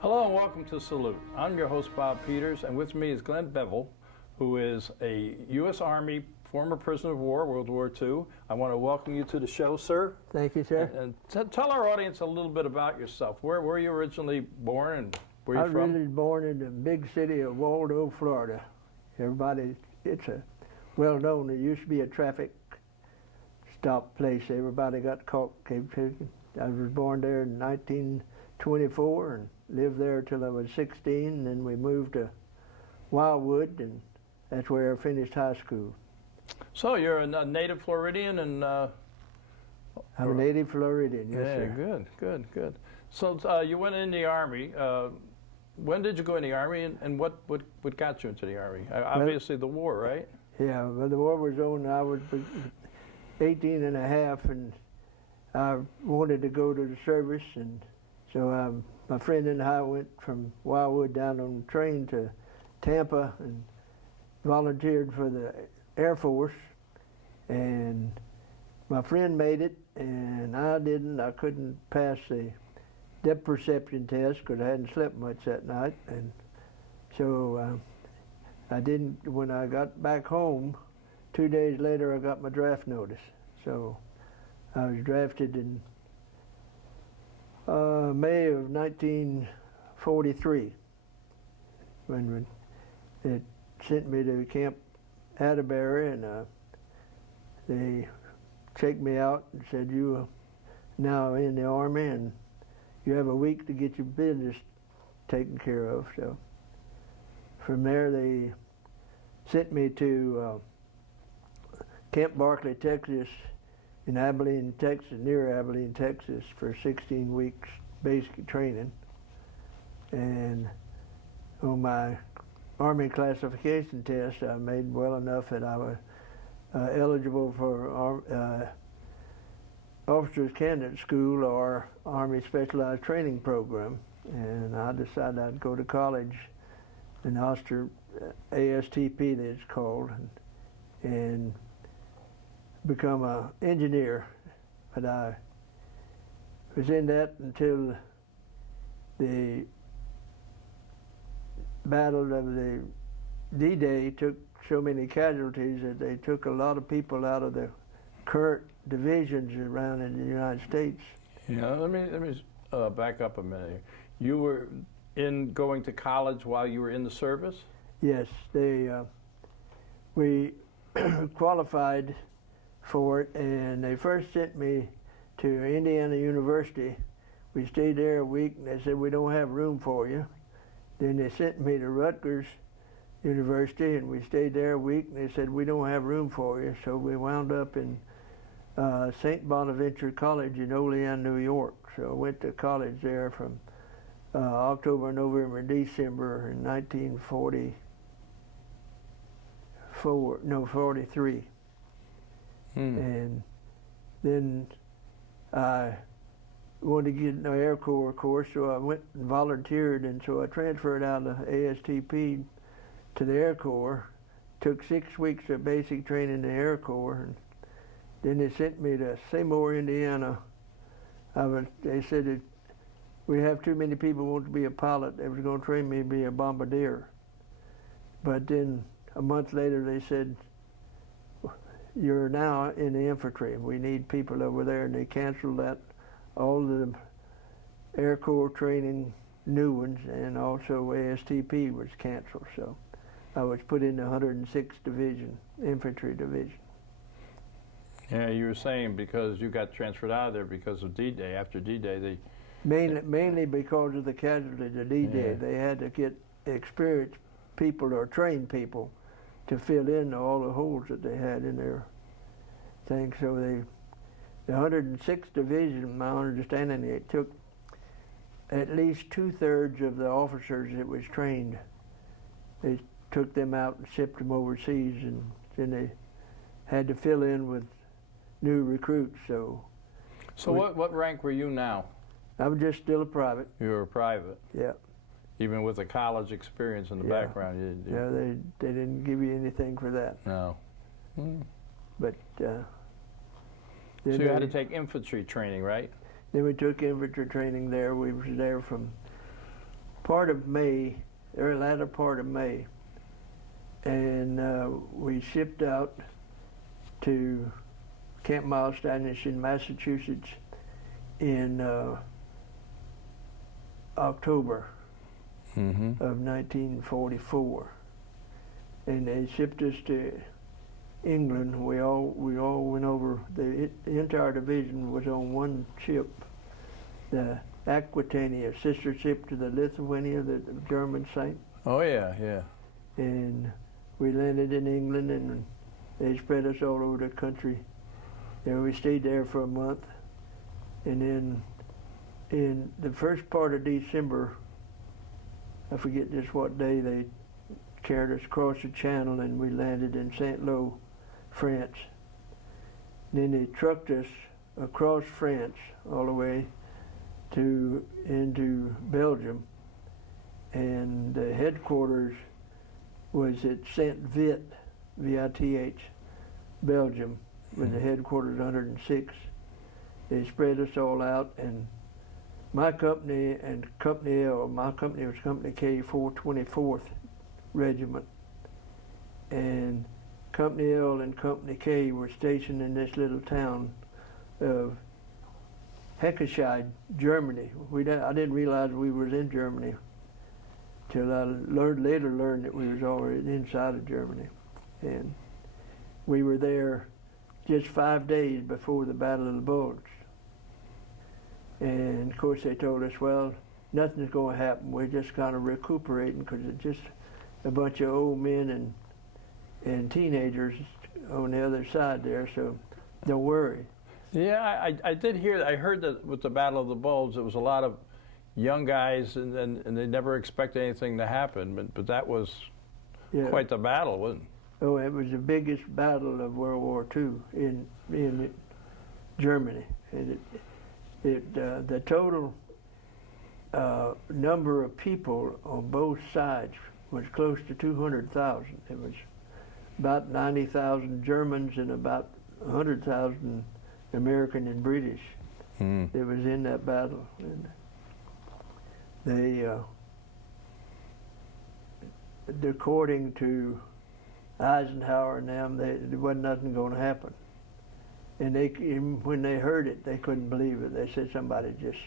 Hello and welcome to Salute. I'm your host, Bob Peters, and with me is Glenn Bevell, who is a U.S. Army former prisoner of war, World War II. I want to welcome you to the show, sir. Thank you, sir. And tell our audience a little bit about yourself. Where were you originally born and where are you from? I was originally born in the big city of Waldo, Florida. It's a well-known, it used to be a traffic stop place. Everybody got caught. I was born there in 1924 and lived there till I was 16, and then we moved to Wildwood, and that's where I finished high school. So you're a native Floridian, and I'm a native Floridian, yes, yeah, sir. Good. So you went in the Army. When did you go in the Army, and what got you into the Army? Obviously the war, right? Yeah, well, the war was on. I was 18 and a half, and I wanted to go to the service, and so my friend and I went from Wildwood down on the train to Tampa and volunteered for the Air Force, and my friend made it, and I didn't. I couldn't pass the depth perception test because I hadn't slept much that night, and so I didn't. When I got back home, 2 days later, I got my draft notice. So I was drafted in May of 1943 when it sent me to Camp Atterbury, and they checked me out and said, "You are now in the Army, and you have a week to get your business taken care of." So from there, they sent me to Camp Barkley, Texas, in Abilene, Texas, near Abilene, Texas, for 16 weeks basic training. And on my Army classification test, I made well enough that I was eligible for Officers Candidate School or Army Specialized Training Program. And I decided I'd go to college in Oster, ASTP that it's called, and become an engineer. But I was in that until the Battle of the D-Day took so many casualties that they took a lot of people out of the current divisions around in the United States. Yeah, let me back up a minute. You were going to college while you were in the service? Yes, we qualified for it, and they first sent me to Indiana University. We stayed there a week, and they said, "We don't have room for you." Then they sent me to Rutgers University, and we stayed there a week, and they said, "We don't have room for you." So we wound up in St. Bonaventure College in Olean, New York. So I went to college there from October, November, and December in 1943. And then I wanted to get in the Air Corps course, so I went and volunteered, and so I transferred out of ASTP to the Air Corps. Took 6 weeks of basic training in the Air Corps, and then they sent me to Seymour, Indiana. They said that we have too many people who want to be a pilot. They was going to train me to be a bombardier. But then a month later they said, "You're now in the infantry. We need people over there," and they canceled that. All the Air Corps training, new ones, and also ASTP was canceled. So I was put in the 106th Division, Infantry Division. Yeah, you were saying because you got transferred out of there because of D-Day. After D-Day, they... Mainly because of the casualties of D-Day. Yeah. They had to get experienced people or trained people to fill in all the holes that they had in their thing. So the 106th Division, my understanding, it took at least 2/3 of the officers that was trained. They took them out and shipped them overseas, and then they had to fill in with new recruits. So what rank were you now? I'm just still a private. You were a private? Yeah. Even with the college experience in the background? Yeah, they didn't give you anything for that. No. But so you had to take infantry training, right? Then we took infantry training there. We was there from part of May, or latter part of May, and we shipped out to Camp Miles Standish in Massachusetts in October of 1944, and they shipped us to England. We all went over. The entire division was on one ship, the Aquitania, sister ship to the Lithuania that the Germans sank. Oh yeah, yeah. And we landed in England, and they spread us all over the country. And we stayed there for a month, and then in the first part of December, I forget just what day, they carried us across the channel, and we landed in St. Lo, France. And then they trucked us across France all the way into Belgium, and the headquarters was at St. Vith, V-I-T-H, Belgium, with the headquarters 106. They spread us all out, and my company and Company L, my company was Company K, 424th Regiment, and Company L and Company K were stationed in this little town of Heckenscheid, Germany. I didn't realize we was in Germany till I later learned that we was already inside of Germany. And we were there just 5 days before the Battle of the Bulge. And of course they told us, well, nothing's going to happen. We're just kind of recuperating because it's just a bunch of old men and teenagers on the other side there, so don't worry. Yeah, I did hear. I heard that with the Battle of the Bulge, there was a lot of young guys, and they never expected anything to happen. But that was quite the battle, wasn't it? Oh, it was the biggest battle of World War II in Germany. And the total number of people on both sides was close to 200,000. It was about 90,000 Germans and about 100,000 American and British. It was in that battle. And they, according to Eisenhower and them, there wasn't nothing going to happen. And when they heard it, they couldn't believe it. They said somebody just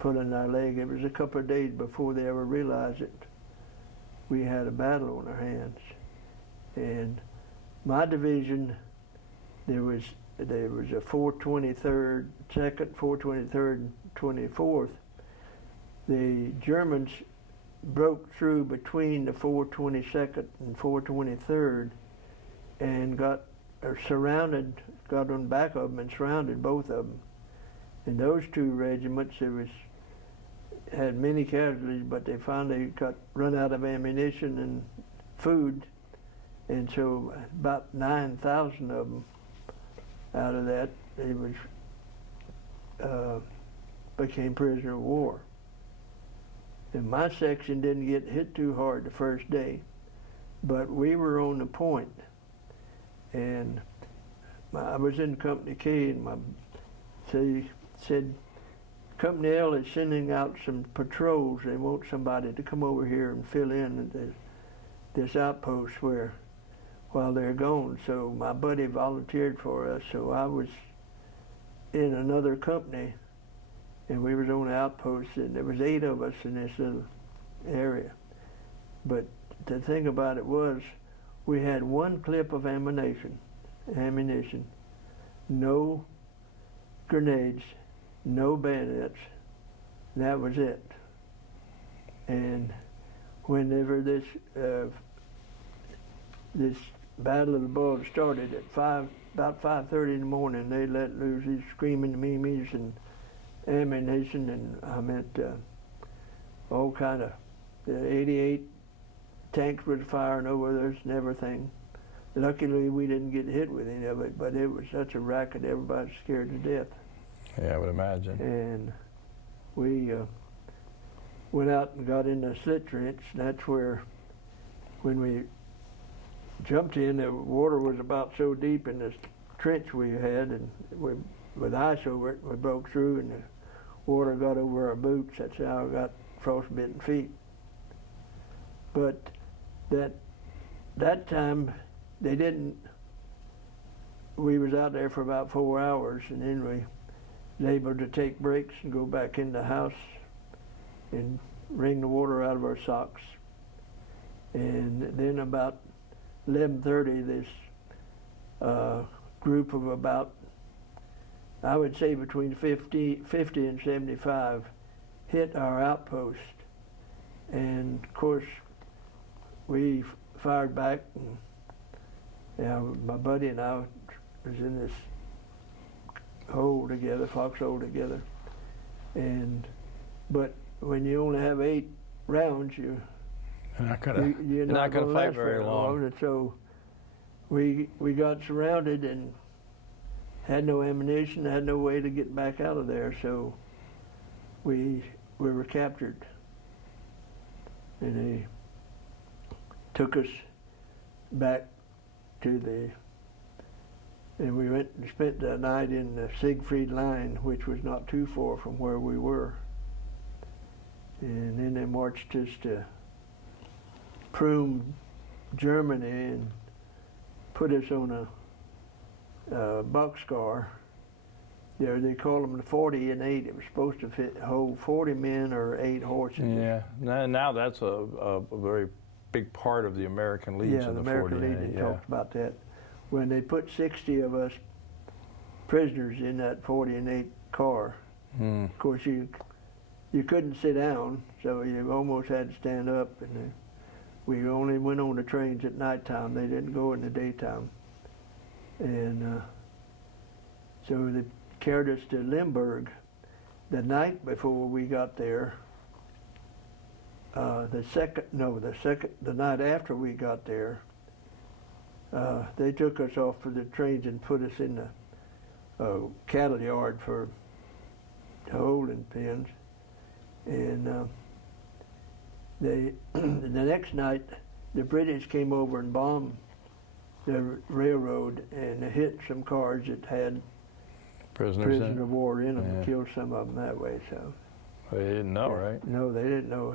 pulling our leg. It was a couple of days before they ever realized it. We had a battle on our hands. And my division, there was a 423rd, 2nd, 423rd, and 24th. The Germans broke through between the 422nd and 423rd and got on back of them and surrounded both of them. And those two regiments, had many casualties, but they finally got run out of ammunition and food, and so about 9,000 of them out of that, they became prisoner of war. And my section didn't get hit too hard the first day, but we were on the point. And I was in Company K, and they said, Company L is sending out some patrols. They want somebody to come over here and fill in this outpost while they're gone. So my buddy volunteered for us, so I was in another company, and we was on the outpost, and there was 8 of us in this little area. But the thing about it was, we had one clip of ammunition, no grenades, no bayonets. That was it. And whenever this Battle of the Bulge started at about 5:30 in the morning, they let loose these screaming memes and ammunition, and all kind of 88 tanks was firing over us and everything. Luckily, we didn't get hit with any of it, but it was such a racket, everybody was scared to death. Yeah, I would imagine. And we went out and got in the slit trench. That's where, when we jumped in, the water was about so deep in this trench we had, and with ice over it, we broke through, and the water got over our boots. That's how I got frostbitten feet. But that time they didn't. We was out there for about 4 hours, and then we was able to take breaks and go back in the house and wring the water out of our socks. And then about 11:30, this group of about, I would say between 50 and 75, hit our outpost. And of course, we fired back. And, my buddy and I was in this hole together, foxhole together. But when you only have 8 rounds, you're not gonna fight very long. And so we got surrounded and had no ammunition, had no way to get back out of there. So we were captured, and they took us back to and we went and spent the night in the Siegfried line, which was not too far from where we were. And then they marched us to Prüm, Germany, and put us on a boxcar. There, they call them the 40 and 8. It was supposed to hold 40 men or 8 horses. Yeah, now that's a very big part of the American Legion. Yeah, the the American 40 and 8, Legion yeah. talked about that. When they put 60 of us prisoners in that 40 and 8 car, of course you couldn't sit down, so you almost had to stand up. And we only went on the trains at nighttime. They didn't go in the daytime. And so they carried us to Limburg. The night before we got there, the night after we got there, they took us off for the trains and put us in the cattle yard for holding pens. And the next night, the British came over and bombed the railroad and hit some cars that had prisoners of war in them, and killed some of them that way. So they didn't know, right? No, they didn't know.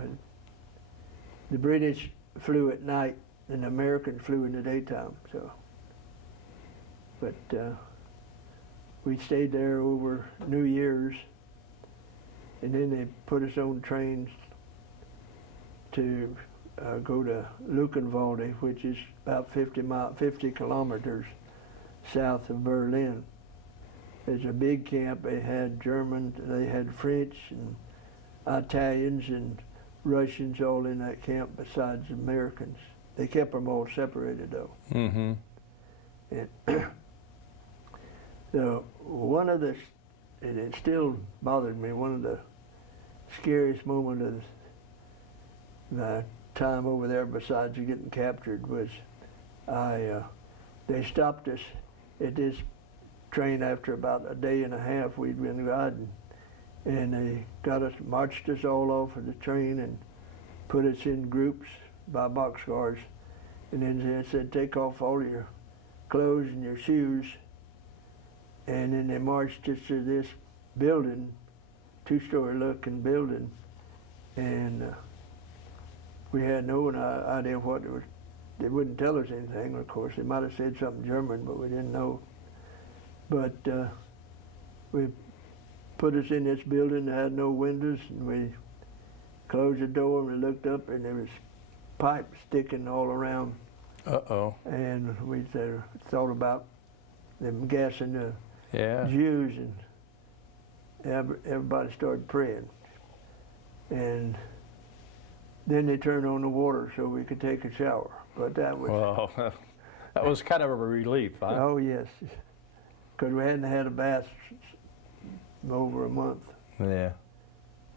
The British flew at night, and the Americans flew in the daytime. So, but we stayed there over New Year's, and then they put us on trains to go to Luckenwalde, which is about 50 kilometers south of Berlin. It's a big camp. They had Germans, they had French and Italians and Russians all in that camp besides Americans. They kept them all separated though. Mm-hmm. And so and it still bothered me, one of the scariest moments of the time over there besides getting captured was they stopped us at this train after about a day and a half we'd been riding, and they marched us all off of the train and put us in groups by boxcars, and then they said, take off all your clothes and your shoes, and then they marched us to this building, 2-story looking building, and we had no idea what it was. They wouldn't tell us anything, of course. They might have said something German, but we didn't know. But we put us in this building that had no windows, and we closed the door and we looked up, and there was pipes sticking all around. Uh-oh. And we thought about them gassing the Yeah. Jews, and everybody started praying. And then they turned on the water so we could take a shower. But that was... Well, that was kind of a relief, huh? Oh, yes. Because we hadn't had a bath over a month. Yeah.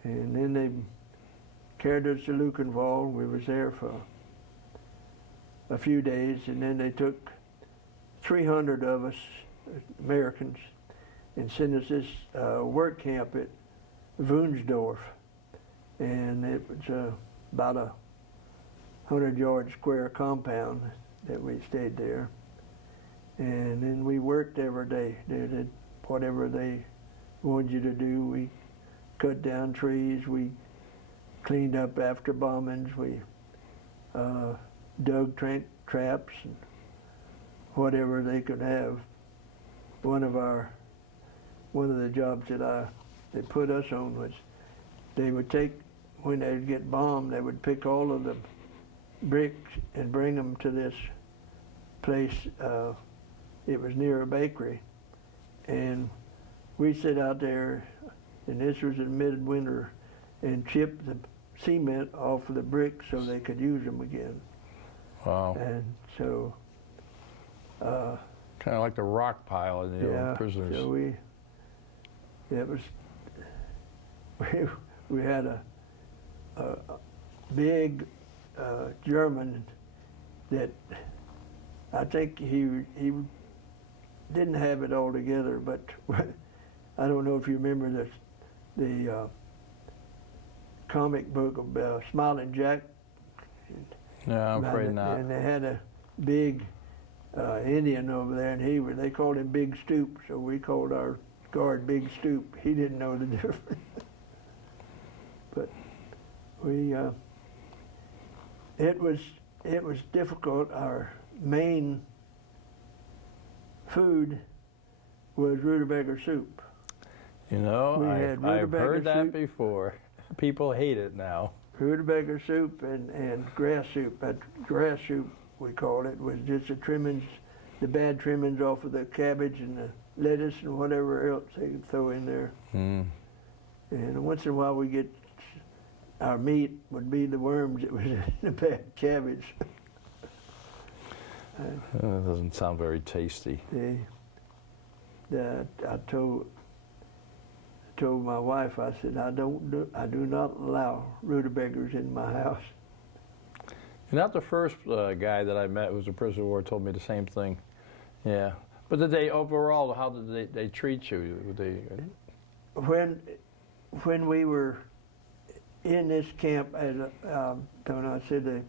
And then they carried us to Luckenwalde. We was there for a few days, and then they took 300 of us, Americans, and sent us this work camp at Wunsdorf. And it was about a 100-yard square compound that we stayed there. And then we worked every day. They did whatever they wanted you to do. We cut down trees. We cleaned up after bombings. We dug traps and whatever they could have. One of the jobs that they put us on was they would take, when they'd get bombed, they would pick all of the bricks and bring them to this place. It was near a bakery, and we sit out there, and this was in midwinter, and chip the cement off of the bricks so they could use them again. Wow. And so, Kind of like the rock pile in the old prisoners. So we had a big German that I think he didn't have it all together, but I don't know if you remember the comic book of Smiling Jack. No, I'm afraid not. And they had a big Indian over there, and they called him Big Stoop, so we called our guard Big Stoop. He didn't know the difference. But it was difficult. Our main food was rutabaga soup. You know, I've heard that soup before. People hate it now. Rutabaga soup and grass soup. That grass soup, we called it, was just the trimmings, the bad trimmings off of the cabbage and the lettuce and whatever else they could throw in there. Mm. And once in a while we get, our meat would be the worms that was in the bad cabbage. That doesn't sound very tasty. I told my wife, I said, I do not allow rutabagas in my house. You're not the first guy that I met who was a prisoner of war told me the same thing. Yeah. But did they overall, how did they treat you? When we were in this camp, as I said,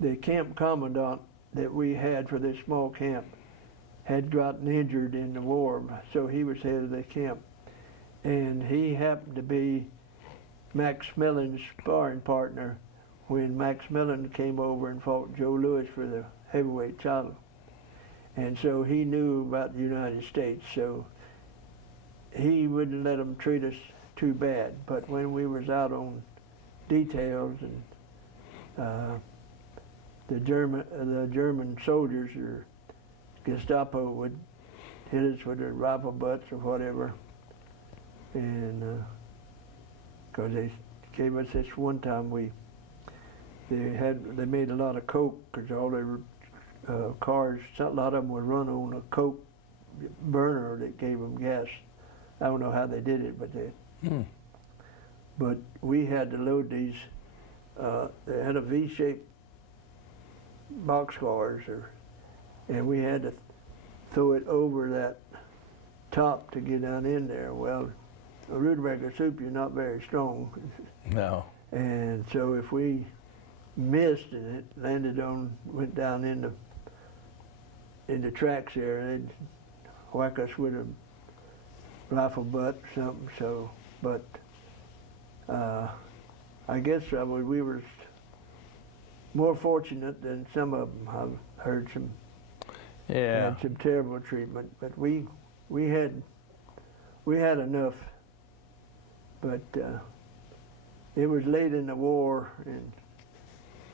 the camp commandant that we had for this small camp had gotten injured in the war, so he was head of the camp. And he happened to be Max Millen's sparring partner when Max Millen came over and fought Joe Louis for the heavyweight title. And so he knew about the United States, so he wouldn't let them treat us too bad. But when we was out on details and the German soldiers or Gestapo would hit us with their rifle butts or whatever, and because they gave us this one time, they made a lot of coke because all their cars, a lot of them would run on a coke burner that gave them gas. I don't know how they did it, but but we had to load these. They had a V-shaped boxcars, and we had to throw it over that top to get down in there. Well, a rutabaga soup, you're not very strong. No. And so if we missed and it went down in the tracks there, they'd whack us with a rifle butt or something. So, but I guess we were more fortunate than some of them. I've heard had some terrible treatment, but we had enough. But it was late in the war, and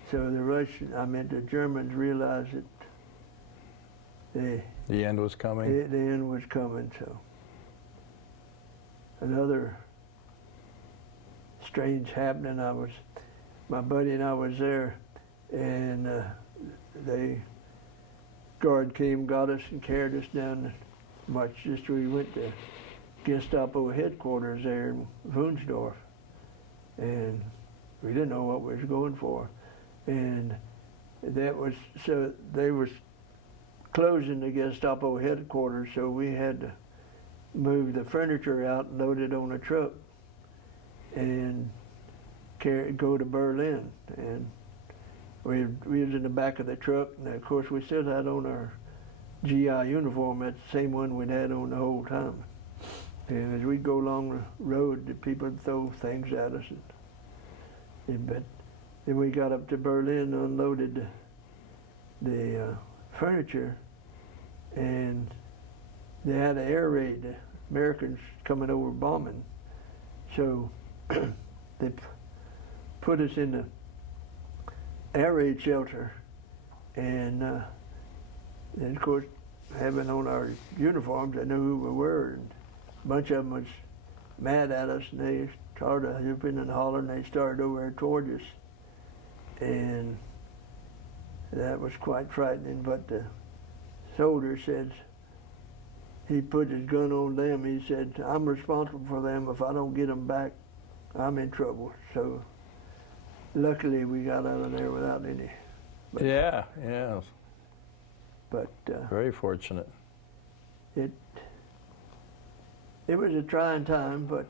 so the Germans realized that the end was coming. The end was coming. So another strange happening. My buddy and I was there, and the guard came, got us, and carried us down. We went to Gestapo headquarters there in Wunsdorf, and we didn't know what we was going for. And so they was closing the Gestapo headquarters, so we had to move the furniture out and load it on a truck and go to Berlin. And we was in the back of the truck, and of course we still had on our GI uniform. That's the same one we'd had on the whole time. And as we'd go along the road, the people would throw things at us. But Then we got up to Berlin, unloaded the furniture, and they had an air raid. The Americans coming over bombing. So they put us in the air raid shelter, and of course, having on our uniforms, I knew who we were, and a bunch of them was mad at us, and they started hooping and hollering, and they started over towards us, and that was quite frightening. But the soldier said, he put his gun on them, he said, I'm responsible for them. If I don't get them back, I'm in trouble. So luckily we got out of there without any. But, yeah. But Very fortunate. it was a trying time, but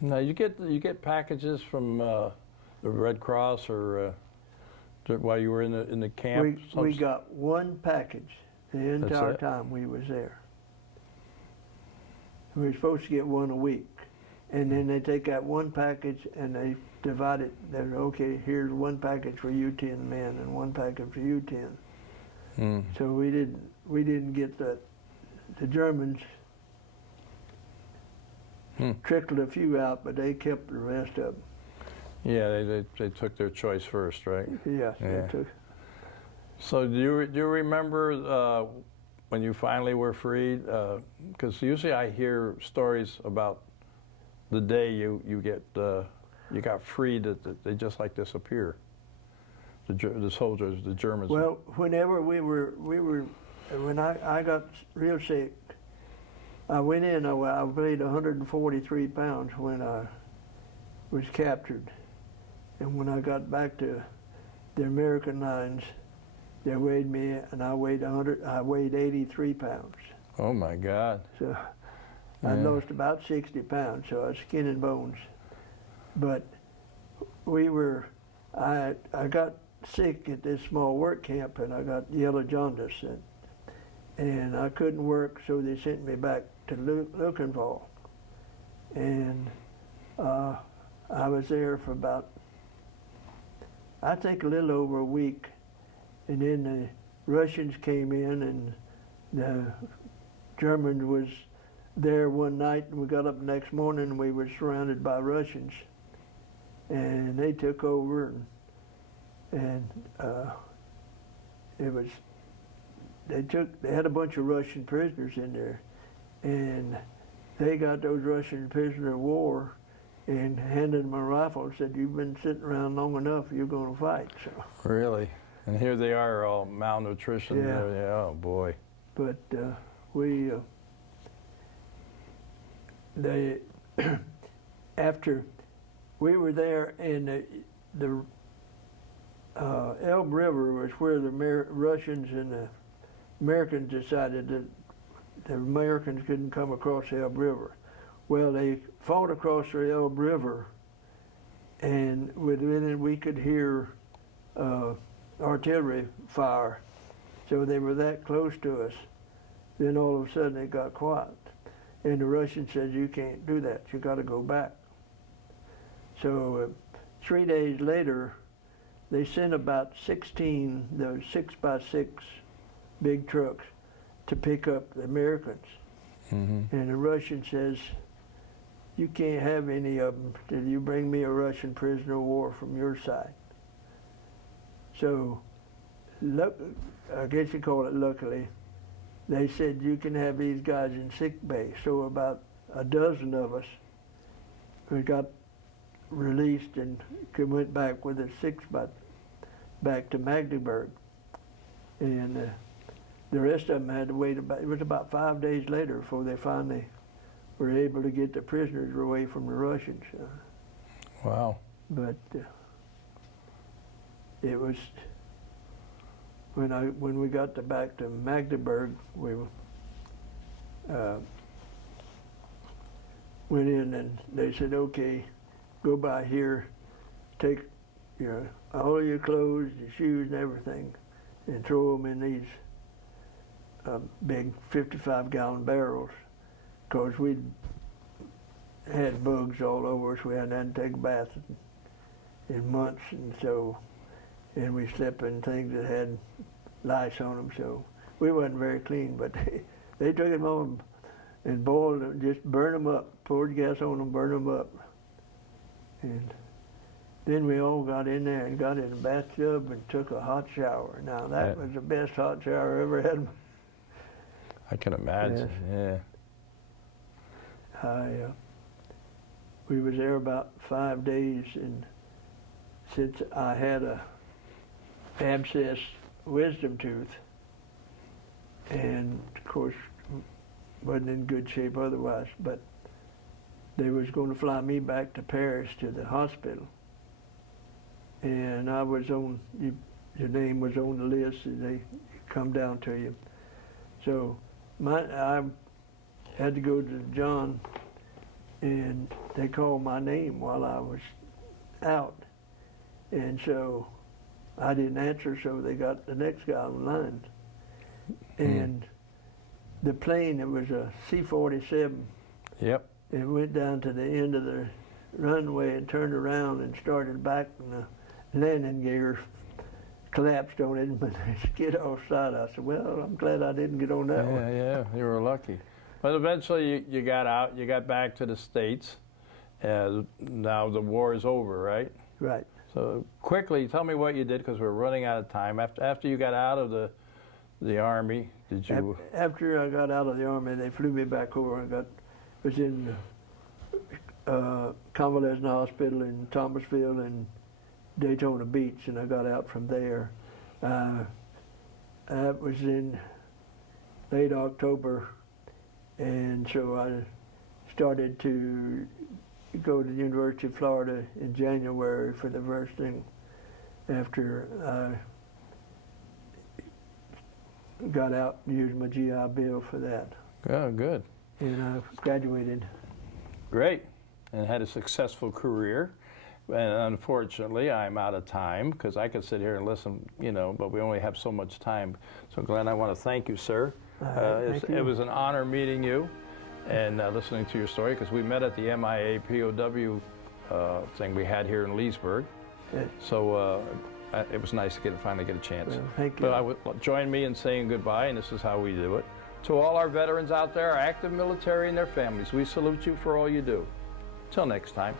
Now you get packages from the Red Cross or while you were in the camp. we got one package the entire it? time we was there. We were supposed to get one a week, and then they take that one package and they divide it. They're okay. Here's one package for you 10 men and one package for you 10. So we didn't get that. The Germans trickled a few out, but they kept the rest of them. Yeah, they took their choice first, right? Yes, Yeah. they took. So do you remember when you finally were freed? Because usually I hear stories about the day you got freed that they just like disappear. The soldiers, the Germans. Well, whenever we were when I got real sick, I went in. I weighed 143 pounds when I was captured, and when I got back to the American lines, they weighed me, and I weighed 83 pounds. Oh my God! So I lost about 60 pounds. So I was skin and bones. But I got sick at this small work camp, and I got yellow jaundice, and I couldn't work, so they sent me back to Lukenvall, and I was there for about, I think, a little over a week, and then the Russians came in, and the Germans was there one night, and we got up the next morning, and we were surrounded by Russians, and they took over, and it was, they had a bunch of Russian prisoners in there, and they got those Russian prisoners of war and handed them a rifle and said, you've been sitting around long enough, you're going to fight. So. Really? And here they are, all malnutrition. Yeah. Oh boy. But they after we were there, and the Elbe River was where the Russians and the Americans decided that the Americans couldn't come across the Elbe River. Well, they fought across the Elbe River, and within it we could hear artillery fire. So they were that close to us. Then all of a sudden it got quiet. And the Russians said, you can't do that, you got to go back. So 3 days later, they sent about 16, those 6x6 big trucks to pick up the Americans. Mm-hmm. And the Russian says, you can't have any of them till you bring me a Russian prisoner of war from your side. So, I guess you call it luckily, they said you can have these guys in sick bay. So about a dozen of us, we got released and went back with a 6x back to Magdeburg. And the rest of them had to wait it was about 5 days later before they finally were able to get the prisoners away from the Russians. Wow. But it was, when we got back to Magdeburg, we went in and they said, okay, go by here, take all of your clothes, your shoes and everything, and throw them in these big 55-gallon barrels, because had bugs all over us. We hadn't had to take a bath in months, and we slept in things that had lice on them, so we wasn't very clean. But they took them home and boiled them, just burned them up, poured gas on them, burned them up, and then we all got in there and got in a bathtub and took a hot shower. Now that was the best hot shower I ever had. I can imagine. Yes. Yeah. We was there about 5 days, and since I had a abscess wisdom tooth, and of course wasn't in good shape otherwise, but they was going to fly me back to Paris to the hospital, and I was on, your name was on the list, and they come down to you. So I had to go to John, and they called my name while I was out, and so I didn't answer, so they got the next guy on the line. And the plane, it was a C-47. Yep. It went down to the end of the runway and turned around and started back, and the landing gear collapsed on it and skid offside. I said, well, I'm glad I didn't get on that one. Yeah, you were lucky. But eventually you got out, you got back to the States, and now the war is over, right? Right. So quickly, tell me what you did, because we're running out of time. After you got out of the Army, did you? After I got out of the Army, they flew me back over and was in convalescent hospital in Thomasville and Daytona Beach, and I got out from there. That was in late October, and so I started to go to the University of Florida in January for the first thing after I got out and used my GI Bill for that. Oh, good. And I graduated. Great, and had a successful career. And unfortunately, I'm out of time, because I could sit here and listen, but we only have so much time. So Glenn, I want to thank you, sir. Thank you. It was an honor meeting you and listening to your story, because we met at the MIA POW thing we had here in Leesburg. Yes. So it was nice to finally get a chance. Well, thank you. But I would join me in saying goodbye, and this is how we do it. To all our veterans out there, our active military and their families, we salute you for all you do. Till next time.